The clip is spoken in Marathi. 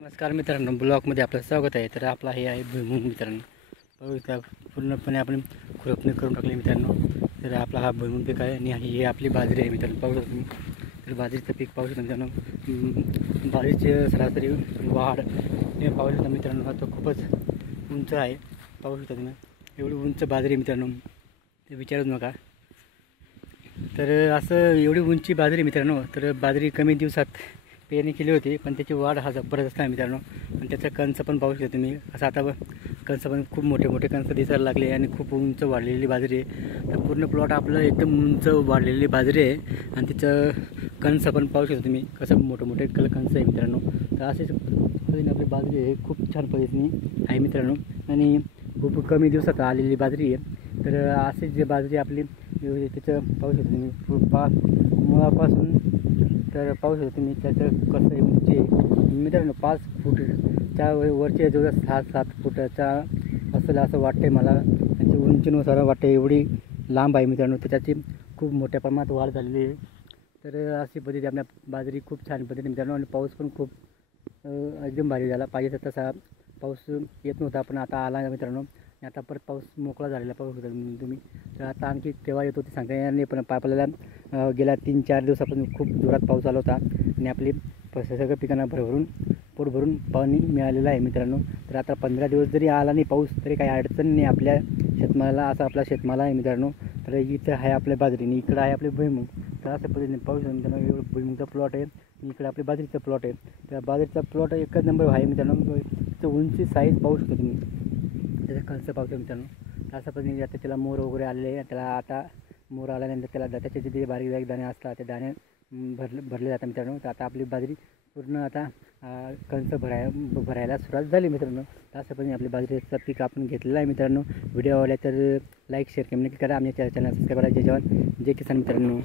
नमस्कार मित्रांनो, ब्लॉगमध्ये आपलं स्वागत आहे. तर आपला हे आहे भुईमुग मित्रांनो. पाहू त्या पूर्णपणे आपण खुरपणी करून टाकली मित्रांनो. तर आपला हा भुईमुग पीक आहे आणि ही आपली बाजरी आहे मित्रांनो. पाहू शकतो तुम्ही. तर बाजरीचं पीक पाहू शकता मित्रांनो. बाजरीची सरासरी वाढ हे पाहू शकता मित्रांनो. आता खूपच उंच आहे. पाहू शकता तुम्ही, एवढी उंच बाजरी मित्रांनो, ते विचारूच नका. तर असं एवढी उंची बाजरी मित्रांनो. तर बाजरी कमी दिवसात पेरणी केली होती, पण त्याची वाढ हा जबरदस्त आहे मित्रांनो. आणि त्याचं कंस पण पाहू शकता तुम्ही. असं आता कंस पण खूप मोठे मोठे कंस दिसायला लागले आणि खूप उंच वाढलेली बाजरी आहे. तर पूर्ण प्लॉट आपलं एकदम उंच वाढलेली बाजरी आहे आणि तिचं कंस पण पाहू शकता तुम्ही, कसं मोठे मोठे कंस आहे मित्रांनो. तर असेच पद्धतीने आपली बाजरी आहे, खूप छान पद्धतीने आहे मित्रांनो. आणि खूप कमी दिवसात आलेली बाजरी आहे. तर अशीच जे बाजरी आपली त्याचं पाहू शकता तुम्ही मुळापासून. तर पाहू शकता तुम्ही त्याचं कसं आहे उंची मित्रांनो. 5 फूटच्या वरची जवळ 6-7 फुटाचा असेल असं वाटतंय मला. त्याची उंचीनुसार वाटते एवढी लांब आहे मित्रांनो. त्याची खूप मोठ्या प्रमाणात वाढ झालेली आहे. तर अशी पद्धती आपल्या बाजरी खूप छान पद्धतीने मित्रांनो. आणि पाऊस पण खूप एकदम भारी झाला. पाहिजे तसा पाऊस येत नव्हता, पण आता आला मित्रांनो. आता परत पाऊस मोकळा झालेला पाहू शकता तुम्ही. तर आता आणखी केव्हा येतो ते सांगता येणार नाही, पण आपल्याला गेल्या 3-4 दिवसापासून खूप जोरात पाऊस आला होता आणि आपली सगळ्या पिकांना पोट भरून पाणी मिळालेलं आहे मित्रांनो. तर आता 15 दिवस जरी आला नाही पाऊस तरी काही अडचण नाही आपल्या शेतमालाला. असा आपला शेतमाला आहे मित्रांनो. तर इथं आहे आपल्या बाजरीने, इकडं आहे आपले भुईमुग. तर अशा पद्धतीने पाऊस मित्रांनो. एवढं भुईमुगचा प्लॉट आहे, इकडे आपल्या बाजरीचा प्लॉट आहे. त्या बाजरीचा प्लॉट एकच नंबर आहे मित्रांनो. त्याचं उंची साईज पाहू शकता तुम्ही, त्याचा खर्च पाहतो मित्रांनो. अशा पद्धतीने आता त्याला मोर वगैरे आलेले आहे. त्याला आता मोर आल्यानंतर त्याला त्याचे जे बारीक बारीक दाणे असतात ते दाणे भरले जातात मित्रांनो. तर आता आपली बाजरी पूर्ण आता कंस भरायला सुरुवात झाली मित्रांनो. तर अशा पद्धतीने आपली बाजरीचं पीक आपण घेतलेलं आहे मित्रांनो. व्हिडिओ आवडला तर लाईक शेअर कमेंट करा. आमच्या चॅनल सबस्क्राईब करा. जय जवान जय किसान मित्रांनो.